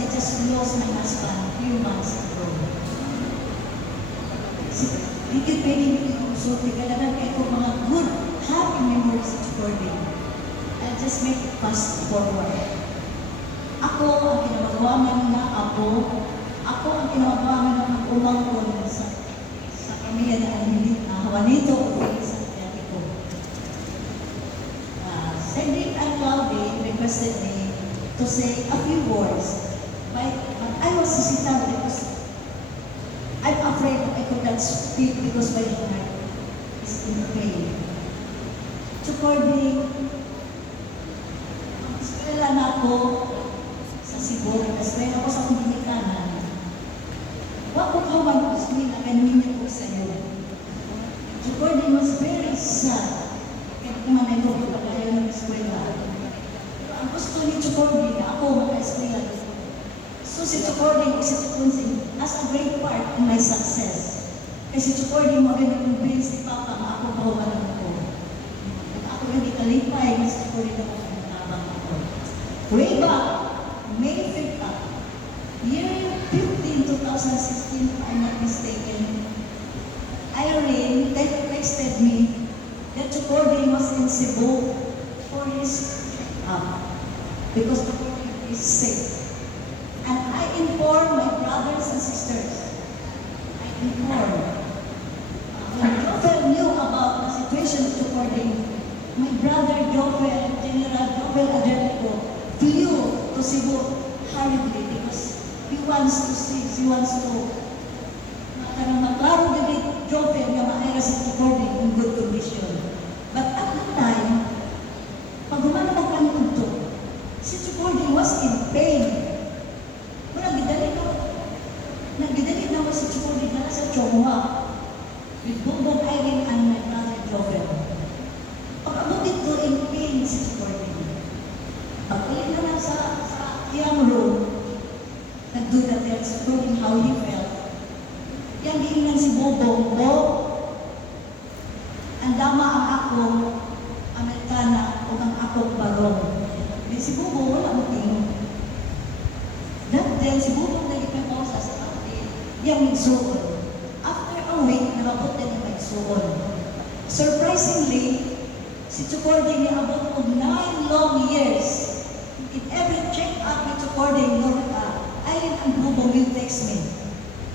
I just lost my husband a few months ago. Hindi pwede so tigalanan kayo kung mga good, happy memories of Corby. I'll just make it fast forward. Ako ang kinamagawaman na apo. Ako ang kinamagawaman ng umangkon sa pamilya na Juanito o Felix Santiago. Cedric and Claudia requested me to say a few words. But I was hesitant because I'm afraid I could not speak because my heart is in pain. Supporting ang eskwela na ako sa Cebu, eskwela ko sa Dominikanan. Wag ko kawan ko sa mga kanina ko sa iyo. Supporting was very sad. Kaya kumanay ko pa kayo ng eskwela. Ang gusto ni Supporting na ako maka-eskwela dito. So si Supporting is as a great part in my success. Kasi Supporting mag-convince ni Papa na ako kawalan ko. At ako hindi kalipay na Supporting na magkatabang ako. Way back, May 5th, year 15, 2016, if I'm not mistaken, Irene texted me that Supporting was in Cebu for his check-up because Supporting is sick. And I informed my brothers and sisters. I informed. When Joffel knew about the situation of Supporting, my brother Joffel, General Joffel Adriano, flew to Cebu hurriedly because he wants to see, he wants to maklaro na Joffel nga maayra si Supporting in good condition. But at the time, pag humana magpanunto, si Supporting was in pain. Nagdidali na ako si Supporting na sa Chongwa with Bubong Irene and my brother Jovel. Pag-abutin ko in pain si Supporting. Pag-ulit na lang sa iyang room, nagduda din si Supporting how he felt. Yang giingan si Bubong, ang dama ang akong Amerikana o ang akong barong. Di si Bubong wala mo tingin. Then si Bubong nagipimposa sa pati, yung nagsuon. After a week, nakabot din ang nagsuon. Surprisingly, si Supporting niabot ko 9 long years. In every check-up ni Supporting, Irene and Bubong will text me.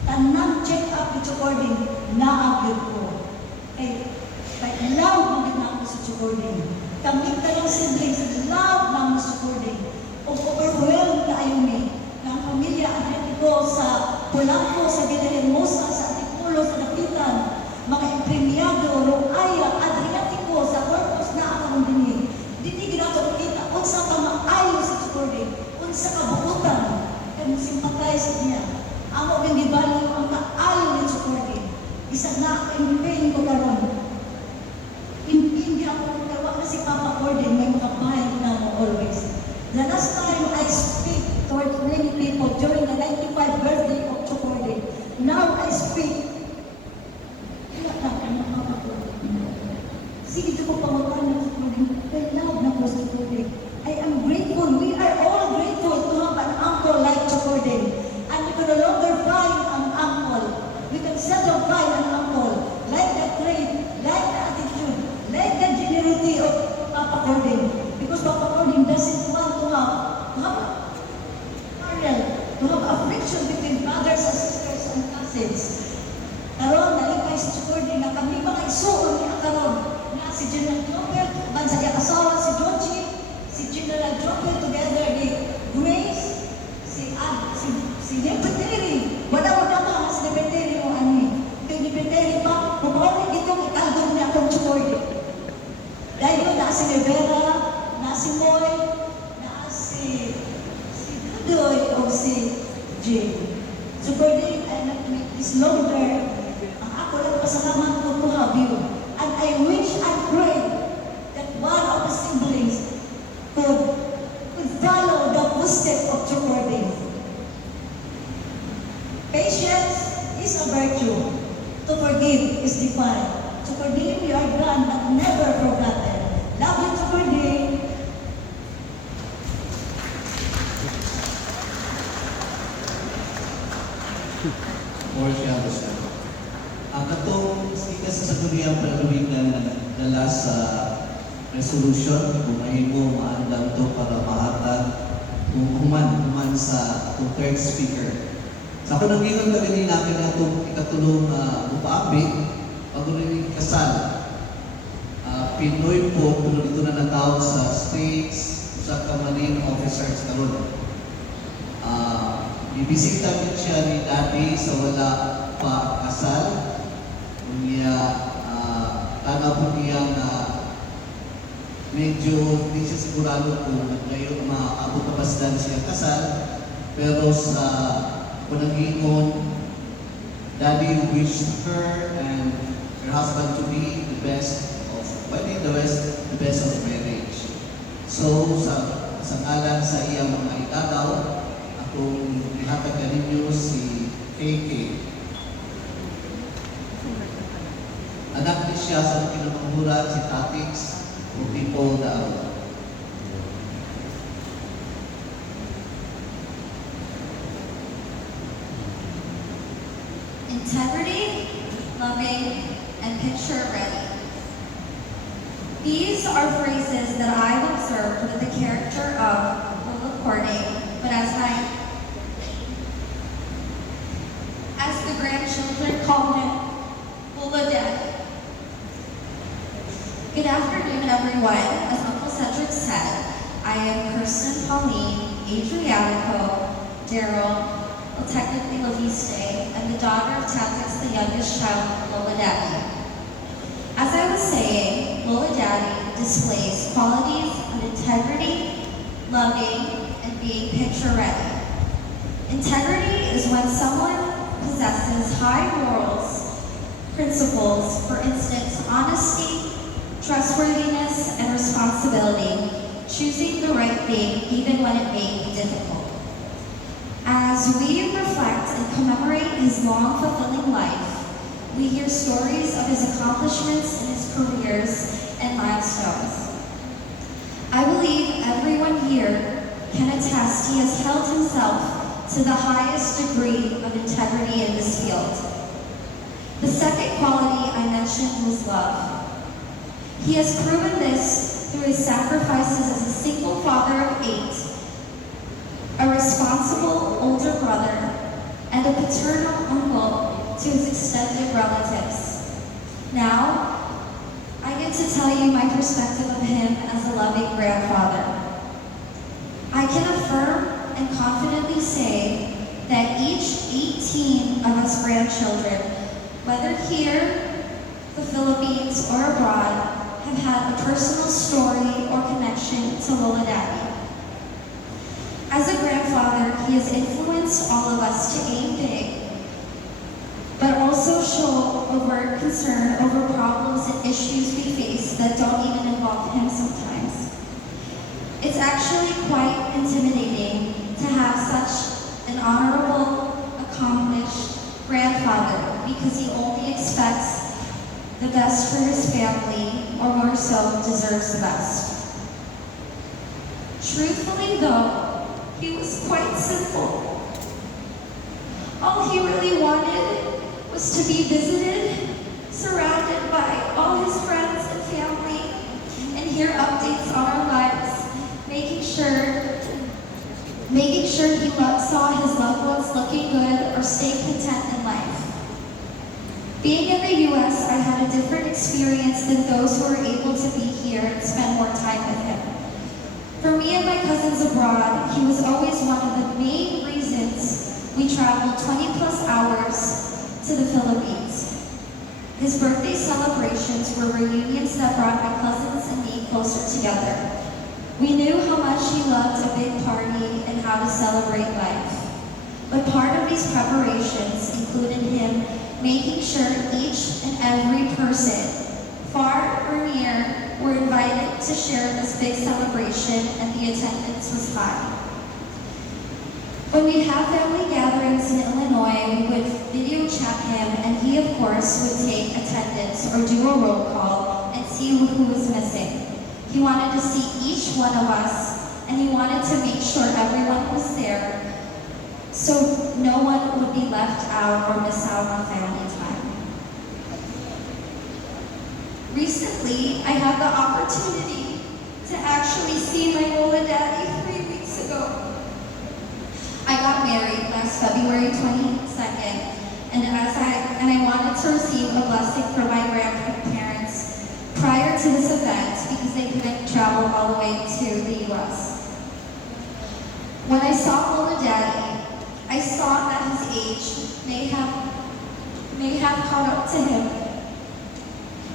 Tanang check-up ni Supporting, naagod ko. Kaya love mo din ako si Supporting. Kami talang siblings, love naman si Supporting. Overwhelmed na ayaw ni ng pamilya Adriano sa Polanco, sa Villahermosa, sa Antipulo, sa Dapitan, mga empremyado, Rongaya, Adriatico, sa Corpus na akong dinig. Dini ginato kita, unsa ka maayo sa Supporting, unsa ka buutan, kaya musimpatize niya. Amo yung gibali ang kaayo ng Supporting. Isa na in pain ko karon. In pain niya ako karon na si Papa Gordon, may makabayan na mo always. The last time I speak towards many people during the 95th birthday of Supporting. Now I speak. Sige ko pangutan ng Supporting. I love na po Supporting. I am grateful. We are all grateful to have an uncle like Supporting. And we can no longer find an uncle. We can settle find an uncle. Like the trait, like the attitude, like the generosity of Papa Gordon. Because Papa Gordon doesn't want to have affliction between brothers and sisters and cousins. Karon nalipay si Supporting na kami mga isuon niya karon na si General Joffel, bansa niya asawa si Joji, si General Joffel together ni Grace, si Nepeteri. Wala mo naman si Nepeteri o ani. Kaya Nepeteri pa, pumawag ito kaldo niya akong Supporting. Dahil na si Rivera, na si Moy, na si Dudoy o si Jane. Supporting, I not make this longer. Ang ako lang pasalamat ko to have you. And I wish and pray that one of the siblings could follow the footsteps of Supporting. Patience is a virtue. To forgive is divine. To forgive you are gone but never forgotten. Love you, Supporting. or siya ba siya. Ang katong ikas sa Korean panalubigan na last resolution, kung mahimo maandam to para mahatag kung human sa third speaker. Sa ako nang gingon ka rin namin na itong ikatulong upaabi, pag rin kasal. Pinoy po, pero dito na natawag sa states, sa Marine officers karon. Bibisita din siya ni Daddy sa wala pa kasal. Niya, tanaw po niya na medyo hindi siya sigurado kung ngayon maabot na basdan siya kasal. Pero sa panangingon, Daddy wished her and her husband to be the best of the best of marriage. So sa ngalan sa iyang mga itadaw, akong ihatag ka ninyo si KK. Anak ni siya sa kinamanghuran si Tatix o People Daal. Integrity, loving, and picture ready. These are phrases that I've observed with the character of Lola Corday, but as the grandchildren call him, Lola Daddy. Good afternoon, everyone. As Uncle Cedric said, I am Kirsten Pauline Adrianico Daryl, well, technically Laviste, and the daughter of Tatix, the youngest child of Lola Daddy. As I was saying, Lola Daddy displays qualities of integrity, loving, and being picture ready. Integrity is when someone possesses high morals, principles, for instance, honesty, trustworthiness, and responsibility, choosing the right thing even when it may be difficult. As we reflect and commemorate his long, fulfilling life, we hear stories of his accomplishments in his careers and milestones. I believe everyone here can attest he has held himself to the highest degree of integrity in this field. The second quality I mentioned was love. He has proven this through his sacrifices as a single father of 8, a responsible older brother, and a paternal uncle to his extended relatives. Now, I get to tell you my perspective of him as a loving grandfather. I can affirm and confidently say that each 18 of us grandchildren, whether here, the Philippines, or abroad, have had a personal story or connection to Lola Daddy. As a grandfather, he has influenced all of us to aim big, but also show overt concern over problems and issues we face that don't even involve him sometimes. It's actually quite intimidating to have such an honorable, accomplished grandfather because he only expects the best for his family, or more so, deserves the best. Truthfully though, he was quite simple. All he really wanted was to be visited, surrounded by all his friends and family, and hear updates on our lives, making sure he saw his loved ones looking good or staying content in life. Being in the U.S., I had a different experience than those who were able to be here and spend more time with him. For me and my cousins abroad, he was always one of the main reasons we traveled 20 plus hours to the Philippines. His birthday celebrations were reunions that brought my cousins and me closer together. We knew how much he loved a big party and how to celebrate life. But part of these preparations included him making sure each and every person, far or near, were invited to share this big celebration, and the attendance was high. When we'd have family gatherings in Illinois, we would video chat him, and he, of course, would take attendance or do a roll call and see who was missing. He wanted to see each one of us, and he wanted to make sure everyone was there so no one would be left out or miss out on family time. Recently, I had the opportunity to actually see my Lola Daddy 3 weeks ago. I got married last February 22nd, and I wanted to receive a blessing from my grandparents prior to this event because they couldn't travel all the way to the U.S. When I saw Lola Daddy, I saw that his age may have caught up to him.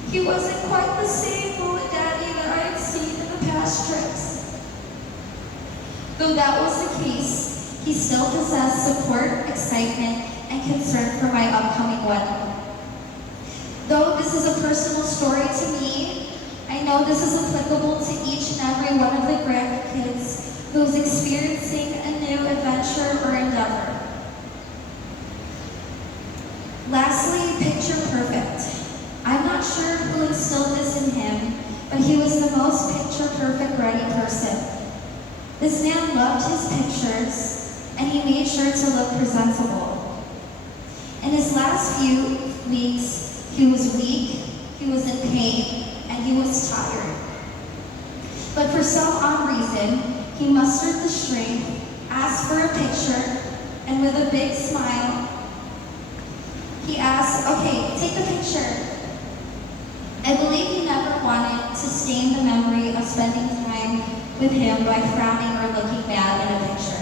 He wasn't quite the same Lola Daddy that I had seen in the past trips. Though that was the case, he still possessed support, excitement, and concern for my upcoming wedding. Though this is a personal story to me, I know this is applicable to each and every one of the grandkids who's experiencing a new adventure or endeavor. Lastly, picture perfect. I'm not sure who instilled this in him, but he was the most picture perfect ready person. This man loved his pictures, and he made sure to look presentable. In his last few weeks, he was weak, he was in pain, and he was tired. But for some odd reason, he mustered the strength, asked for a picture, and with a big smile, he asked, "Okay, take a picture." I believe he never wanted to stain the memory of spending time with him by frowning or looking bad in a picture.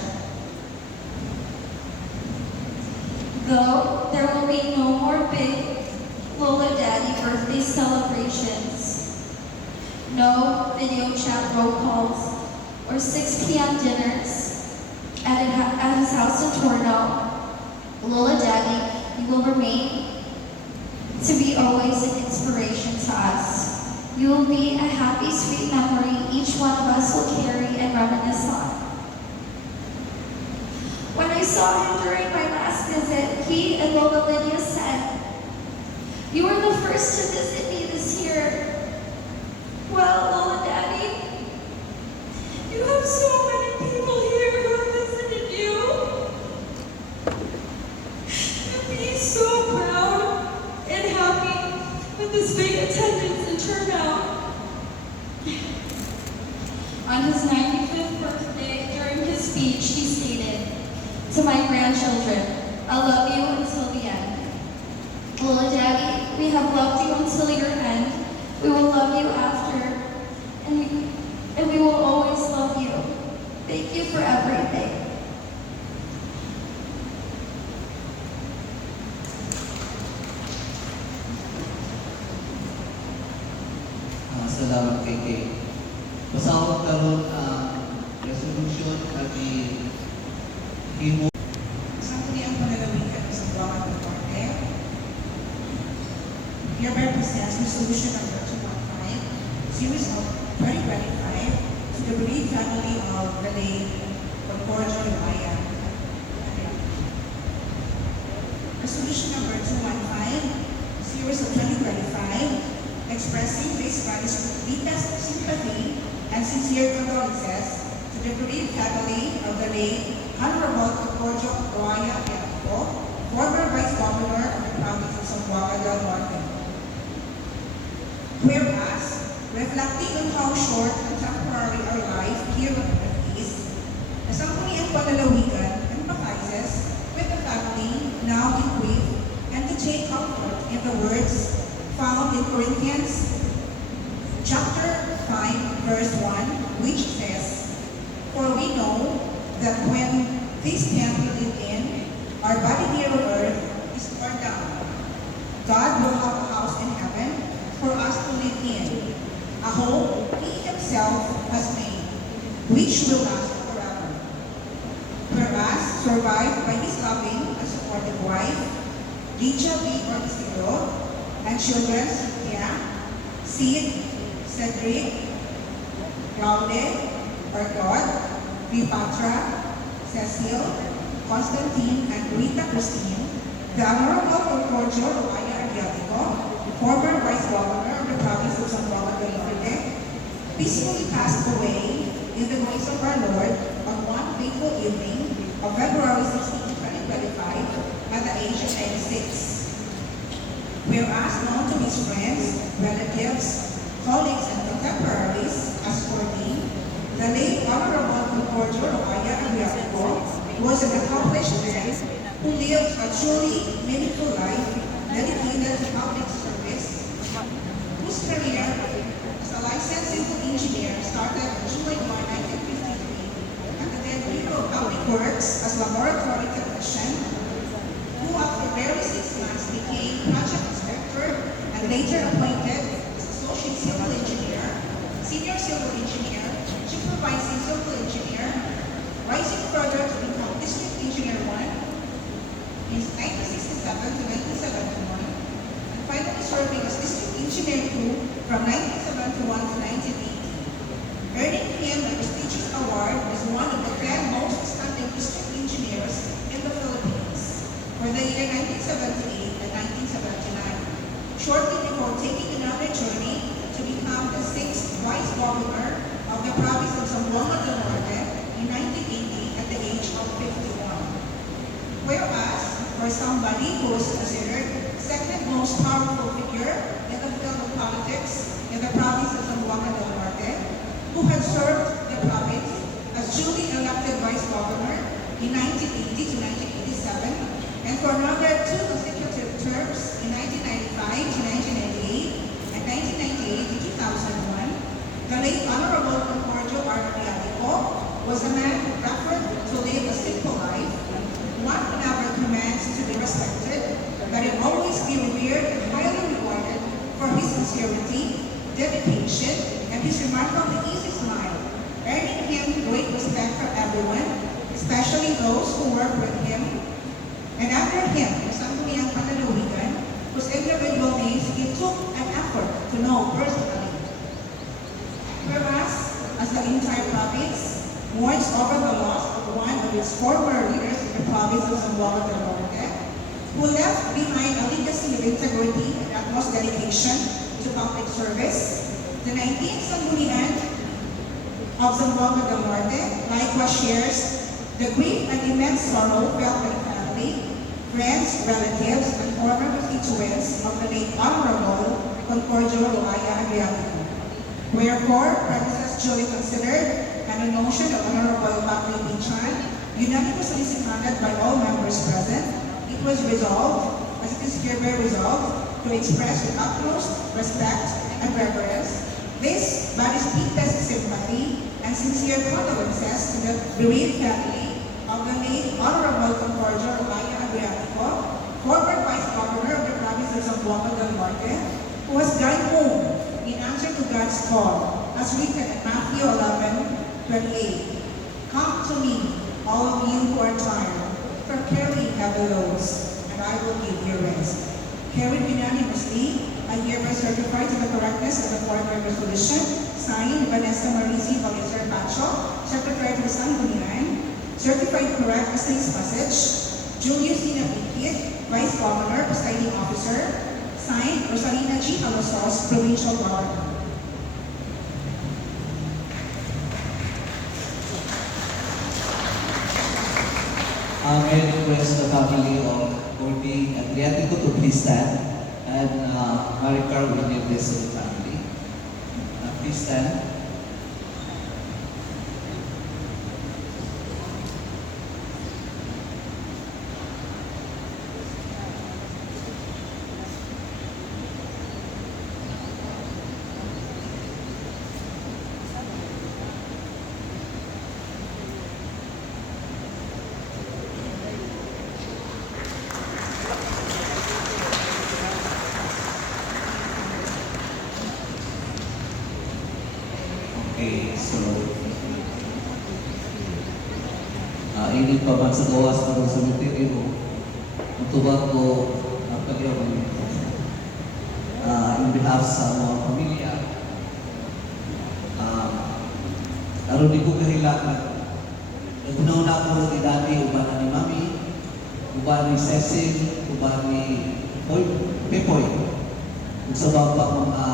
Though there will be no more big Lola Daddy birthday celebrations, no video chat roll calls, or 6 p.m. dinners at his house in Toronto, Lola Daddy, you will remain to be always an inspiration to us. You will be a happy, sweet memory each one of us will carry and reminisce on. When I saw him during my last visit, he and Lola Lydia said, "You were the first to visit me this year." Well, Lola Daddy, you have so many people here who have visited you. And be so proud and happy with this big attendance and turnout. On his 95th birthday, during his speech, he stated, "To my grandchildren, I love you until the end. Lola Daddy, we have loved you until your end. We will love you after, and we will always love you. Thank you for everything." Salamat kay Kay. Pasawag karon ang resolution at himo Isang ang panalawigan sa Buwangan ng Korte. Hereby presents resolution number 215, series of 2025, to the bereaved family of the late Concordia Raya. Resolution number 215, series of 2025, expressing Grace Valley's deepest sympathy and sincere condolences to the bereaved family of the late Honorable Concordia Raya Pianco, former Vice Governor of the province of Zamboanga del Norte. Whereas, reflecting on how short and temporary our life here on earth is, the Sangguniang Panlalawigan empathizes with the family now in grief and to take comfort in the words found in Corinthians chapter 5, verse 1, which says, "For we know that when this tent we live in, our body here on earth is torn down, God will have a house in heaven for us to live in, a home He Himself has made, which will last forever. Whereas, survived by His loving and supportive wife, Lydia B. Ortizio, and children, Cynthia, Sid, Cedric, Claude, Argot, Vipatra, Cecil, Constantine, and Rita Christine, the Honorable Concordia Raya Adriatico, former Vice Governor of the province of Zamboanga del Norte, peacefully passed away in the grace of our Lord on one fateful evening of February 16, lived a truly meaningful life dedicated to public service, whose career as a licensed civil engineer started on July 1, 1953 at the then Bureau of Public Works as laboratory technician, who after barely 6 months became project inspector and later appointed as associate civil engineer, senior civil engineer, supervising civil engineer, rising further to become district engineer 1 in 1967 to 1971, and finally serving as district engineer 2 from 1971 to 1980, earning him a prestigious award as one of the 10 most outstanding district engineers in the Philippines for the year 1978 and 1979, shortly before taking another journey to become the 6th Vice Governor of the province of Zamboanga del Norte in 1980 at the age of 51. Whereas, for somebody who is considered second most powerful figure in the field of politics in the province of Zamboanga del Norte, who had served the province as duly elected Vice Governor in 1980 to 1987, and for another 2 consecutive terms in 1995 to 1998 and 1998 to 2001, the late Honorable Concordio R. Agliatico was a man who preferred to live a simple life, one who never commands to be respected, but will always be revered and highly rewarded for his sincerity, dedication, and his remarkably easy smile, earning him great respect from everyone, especially those who work with him. And under him, the Sangguniang Panlalawigan, whose individual names he took an effort to know personally. Whereas, as the entire province mourns over the loss of one of its former leaders in the province of Zamboanga del Norte, who left behind a legacy of integrity and utmost dedication to public service, the 19th Sanggunian of Zamboanga del Norte likewise shares the grief and immense sorrow felt by the family, friends, relatives, and former constituents of the late Honorable Concordio Loaya Agliatico. Wherefore, premises duly considered and a motion of Honorable Bakri Bichan, unanimously seconded by all members present, it was resolved, as it is hereby resolved, to express with utmost respect and reverence this body's deepest sympathy and sincere condolences to the bereaved family of the late Honorable Concordio Loaya Agliatico, former Vice Governor of the province of Zamboanga del Norte, who has gone home in answer to God's call, as written in Matthew 11:28. Come to me, all of you who are tired, for carrying heavy loads, and I will give you rest. Carried unanimously, I hereby certify to the correctness of the foregoing resolution, signed Vanessa Marisi Balizer Pacho, Secretary to the Sanggunian, certified correct as today's message, Julius Dina Pikit, Vice Governor, Presiding Officer, signed Rosalina G. Alosos, Provincial Governor. May I request the family of Gordy and Agliatico to please stand, and Maricar will give this to the family. Please stand. Okay, so ini pa man sa gawas na sa cemetery mo. Matubag ko ang kanyang in behalf sa mga pamilya. Aron di ko kahilangan. Naguna-una ko ni Daddy, uban ni Mami, uban ni Cecil, uban ni Pepoy. Kung sa baba mga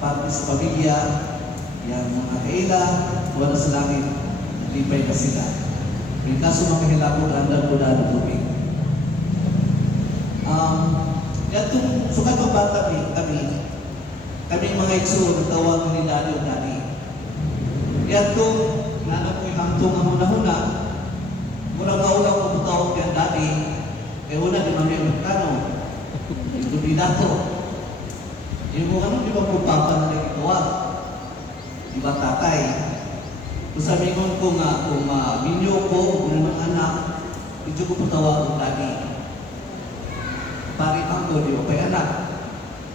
parte sa pamilya, yang mga kaila, wala sa langit, lipay na sila. May kaso makahilapon, andal mo na ng tubig. Itong sukat ng bata kami mga ikso, nagtawag ni Daddy o Daddy. Itong, nanak ko yung hangtong ang huna-huna, muna kaulang ko butawag kay Daddy, kaya dato. Yung kung ano, di ba po papa na nagkitawa? Di ba tatay? Kung sabi ko nga, kung minyo ko, kung naman anak, medyo ko patawa kong daddy. Pari ako, di ba kay anak?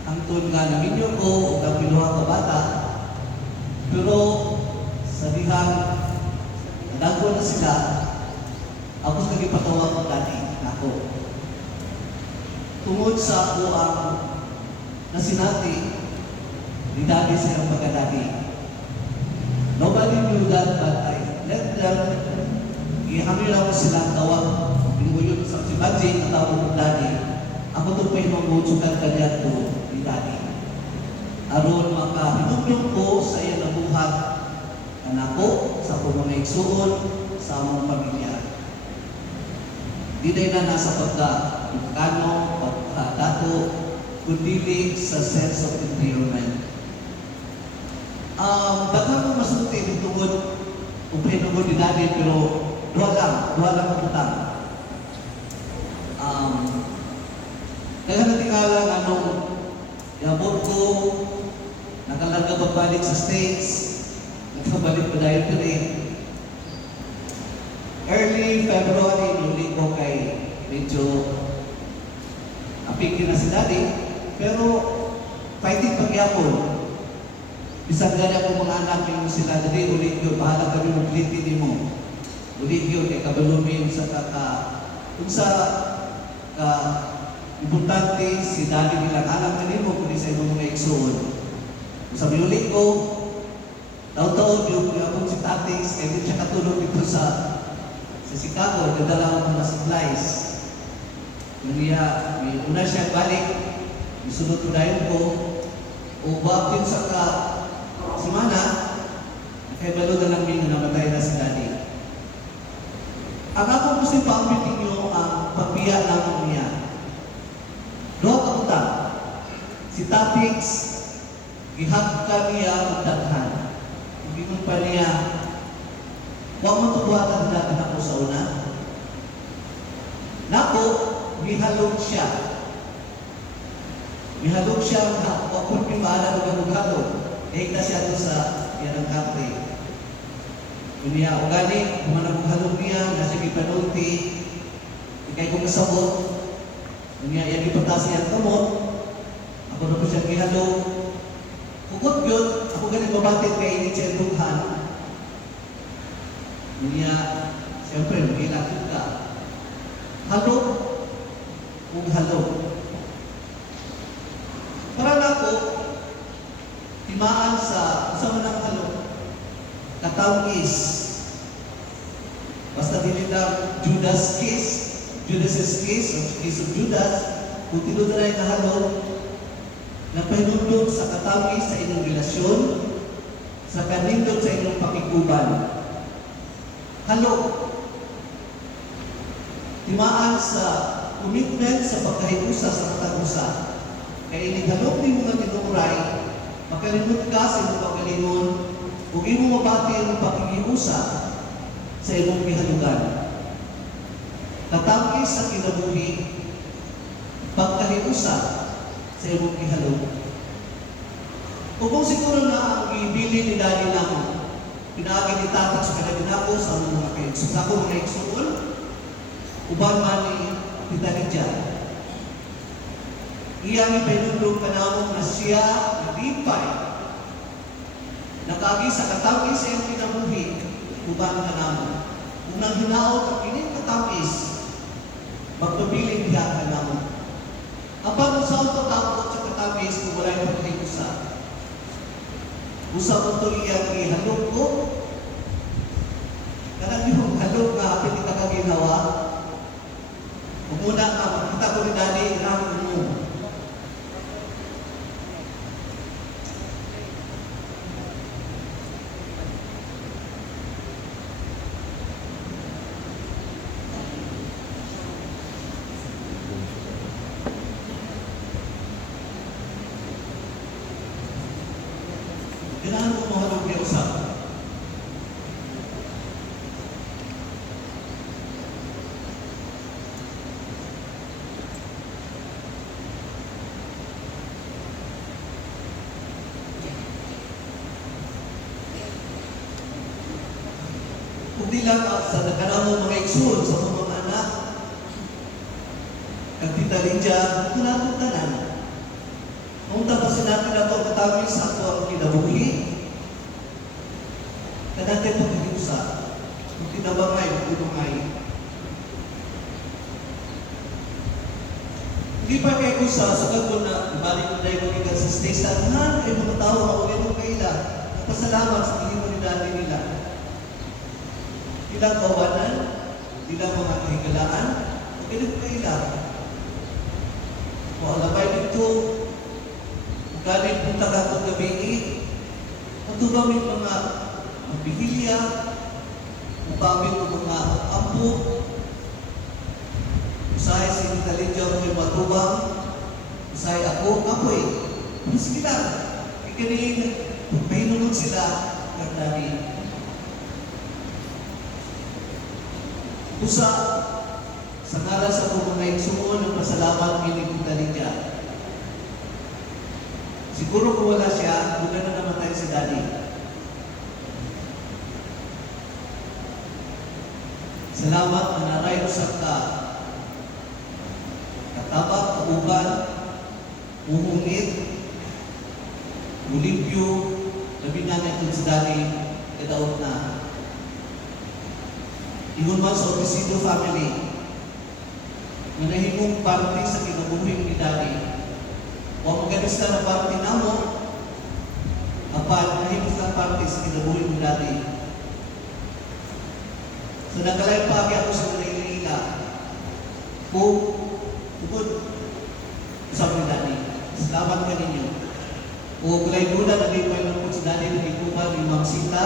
Ang tun nga na minyo ko, o ang pinuha ka bata, pero sabihan, nagko na sila, ako sa nagipatawa kong daddy, ako. Tungod sa ako ang nasinati, ni daddy sa iyong pagka-daddy. Nobody knew that, but I let them, ihamil ako silang tawag, pinuyod sa si Badji, ang tawag ng daddy. Ako ito pa yung mamutsukan kanya to ni daddy. Aron makahinumdum ko sa iya na buhat, anak ko, sa akong mga igsuon, sa among pamilya. Di na nasa pagka-kano, pagka-dato, kundi sa sense of environment. Dapat mo masulti yung tungod kung pinugod ni daddy, pero duha lang ang utang. Kaya natingala nga nung yabot ko, nakalarga pagbalik sa States, nakabalik pa dahil today. Early February, nuli ko kay medyo apigin na si daddy, pero fighting pagyapon. Bisag gani ako mga anak yung sila dali, ulit yun, bahala kami mag-litin mo. Ulit yun, kay kabalumin sa kung sa importante, si daddy nilang anak na mo, kundi sa ibang mga igsoon. Kung sabi ulit ko, taon-taon yung akong si Tatix, kaya hindi siya katulog dito sa Chicago, nadala ko mga supplies. May una siya balik, isunod ko dahil ko, o bakit sa semana, nakibalo na lang na namatay na si daddy. Ang ako gusto pang-meeting nyo ang pagbiya ng niya. Doon ang utang. Si Tatix, gihag ka niya magdaghan. Hindi mo pa niya, huwag mo tubuhatan natin ako sa una. Nako, gihalog siya. Gihalog siya, huwag mo pimaala ng halog. Higda siya ito sa yanang country. Kunya, o gani, kumanang halog niya, nasa ipanulti, ikay kong masabot, kunya, yan ipatas niya ang kamot, ako na po siya gihalog. Kukot yun, ako ganit mabatid kay init siya dughan. Kunya, siyempre, magilakit ka. Halog, kung halog. Para na ako, timaan sa manang halog. Katawis. Basta dili lang Judas case, Judas's case, or case of Judas, kung tinudaray na halog, na pinundog sa katawis sa inyong relasyon, sa kanindog sa inyong pakikuban. Halog. Timaan sa commitment sa pagkahiusa sa katagusa. Kaya inihalog ni mga tinuray, makalimot ka sa iyong pagkalingon, kung imo mabati ang pakikiusa sa iyong gihalugan. Katangkis sa kinabuhi, pagkahiusa sa iyong gihalug. Kung siguro na ang ibili ni daddy namo, pinaagi ni tatang sa kanagin sa mga kaigsuon. Sa ako mga kaigsuon, uban man ni Tita Lydia. Iyang ipinundog ka namong na siya nalipay. Nakagi sa katawis sa iyong kinabuhi, uban ka namong. Kung nang hinaot ang ining katawis, magpabiling diya ka namong. Ang pag-usap pagkakot sa katawis kung wala yung pagkikusa. Usap mo ito iyang ihalog ko. Kanang yung halog na pwede ka kaginawa. Kung muna ka, makita ko ni daddy, inahon mo. Kailangan ko mahalog niya usap. Kundi lang sa nakanamong mga igsoon sa mga anak. Ang Tita Lydia, ito na itong tanan. Kung tapos natin na ito katawin sa ako ang kinabuhi, kanatay pagkikiusa, kung tinabangay, tulungay. Hindi pa kayo kusa, sugat ko na, ibalik ko na yung magigan sa stage, saan ay mga tao ako ganun kaila, nagpasalamat sa tingin ni dati nila. Ilang kawanan, ilang mga kahigalaan, o ganun kaila. O alabay dito, galing punta ka itong gabi, matubang yung mga magbihilya, upamit ng mga ampo, usay si Tita Lydia ko yung matubang, usay ako, apoy. Sige lang, ikanin, pahinunod sila, kagdari. Usa, sa ngalan sa mga igsuon ng pasalamat kini Tita Lydia. Siguro kung wala siya, bukan na namatay si Daddy. Salamat na naray usap ka. Katabak, kauban, uhungit, ulipyo, labi na natin si Daddy, kadaot na. Ingon man sa Opisino family, na nahimong parte sa kinabuhi ni Daddy. Huwag magalis na ng parte na mo, apan nahimong na parte sa kinabuhi ni Daddy. So nagkalay pa ako sa Manila. Kung tugod, usap ni Daddy. Salamat ka ninyo. O kulay muna na di pa yung si Daddy ng ikuman ni Ma'am Sita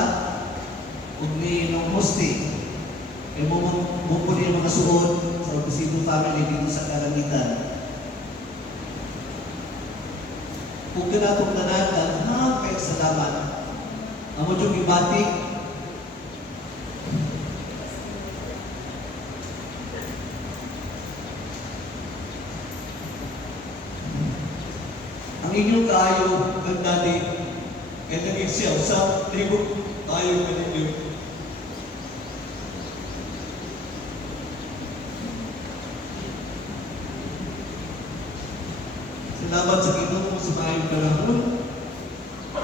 o ni Nong Musti. Kaya mumuli yung mga suod sa Opisino family dito sa Kalangitan. Kung ganatong tanan, kayo salamat. Amo yung ibatik, ang inyong kaayo, ganda ni, kaya naging siya, usap, libo, kaayo ka ninyo. Salamat sa Ginoo sa maayong panahon.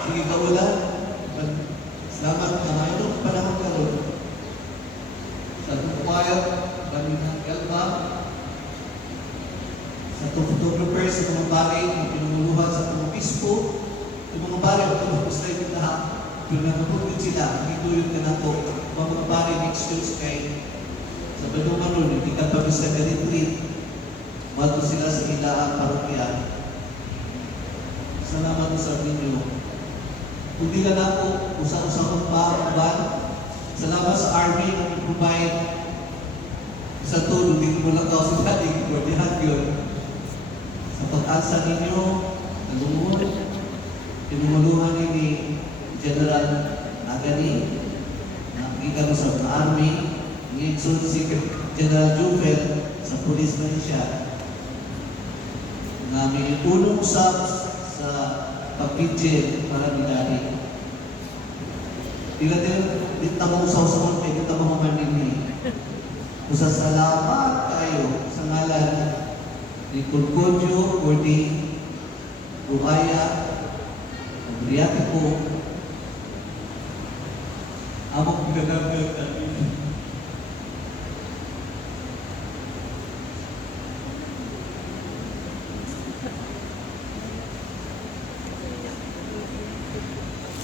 Sige kaulan. Salamat sa maayong panahon karon. Sa tukwaya, Balinang Elma, sa photographers, sa mga bagay na pinumuluhan sa mga bispo, sa mga bagay na pinumuluhan sa lahat. Pero natupagod sila, hituyot ka na ito. Mga bagay na excuse kay sa Banungan nun, hindi ka pa bisa ganit-rit. Mato sila sa ilaan parokya. Salamat sa inyo. Kung di lang ako, usang-usang pa, salamat sa Army na nag-provide sa tulong. Hindi mo lang ako sa dating kordihan yun. Sa pag-asa ninyo, nalungon, tinumuluhan ni General Agani, nakikita mo sa Army, ngigsun si General Jufel sa Police Malaysia. Na may tulong sa pag-pidget para ni Daddy. Tila din tamang usaw-usaw kayo, tamang mamanini. Usa salamat kayo sa ngalan ni Kulkodyo, Gordy, Buhaya, Briatico, among pinagagawin natin.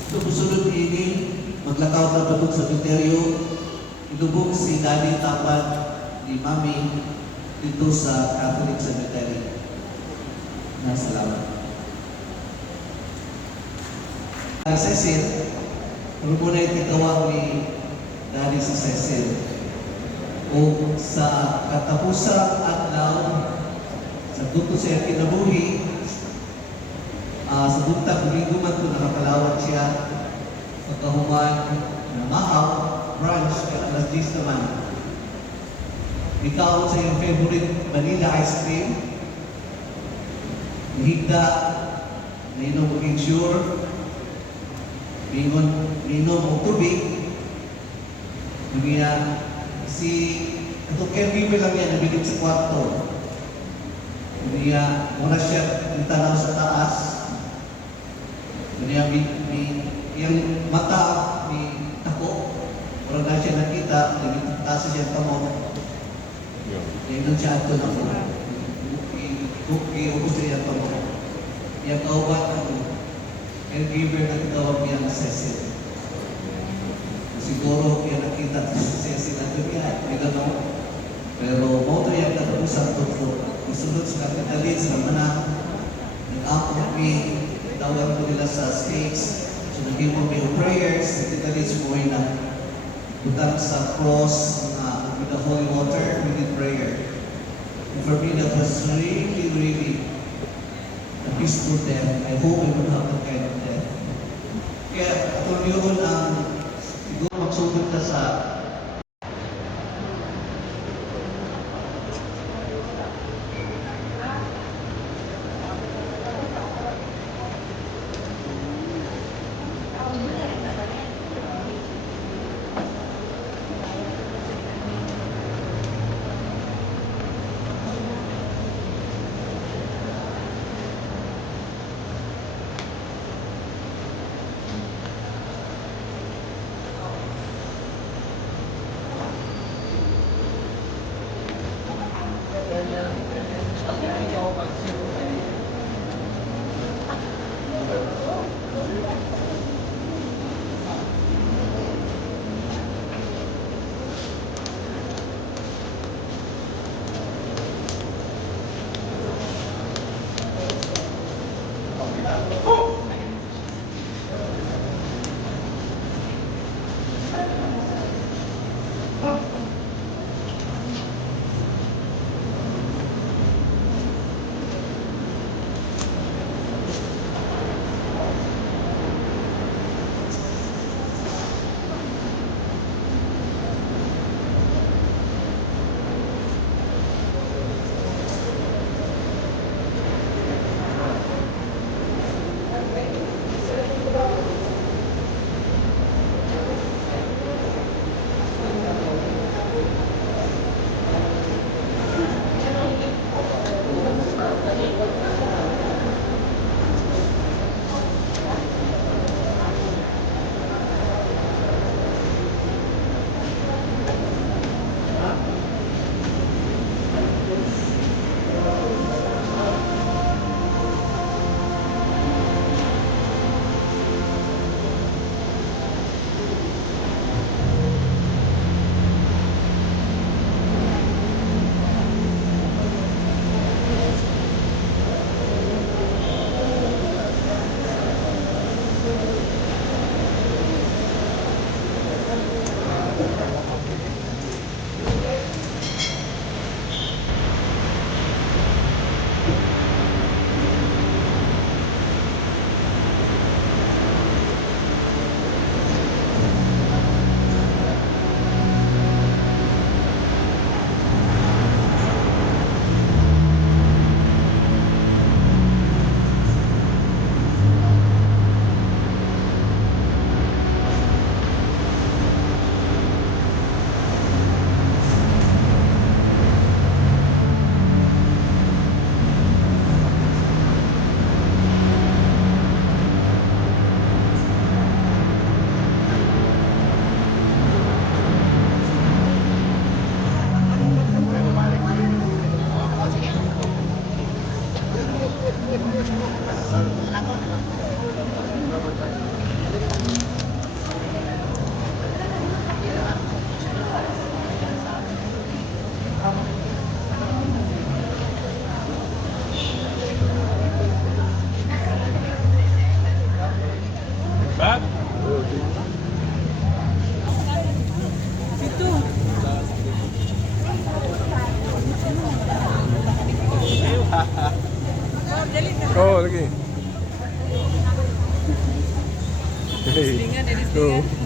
Susunod ini, maglakaw na patog sa Biteryo, ilubog si Daddy Tapat ni Mami dito sa Catholic Cemetery. Salamat. Cecil, ano mo na itigawang ni Daddy si Cecil? O sa katapusang adlaw, sa duto siya kinabuhi, sa buntag lingguman ko nakakalawat siya sa kahuman na Maaw branch kaya alas 10 naman. Ikaw sa iyong favorite vanilla ice cream, higda na inom maging sure, minom o tubig, Niya, si, itong caregiver lang yan, nabigit sa kwarto. Niya, muna siya tanaw sa taas. Niya, yung mata, may tako. Pero na siya nakita, nagtasa siya tamo. Yung siya ito na po. Ubus niya tamo. Yung kaubat ang caregiver na tinawag niya na Cecil. Siguro kaya nakita si Cecil na ito niya, may gano'n. Pero moto yung katapusan ito. Isunod sa kapitalin sa anak. Nag-upload me, tawag ko nila sa States. So naging mo may prayers, kapitalin sa buhay na putang sa cross with the holy water, we did prayer. And for me, that was really, really a peaceful death. I hope I would have that kind of death. Kaya ito yun ang siguro magsugod ka sa Oh, lagi. Hey. Selingan dari Oh. sini.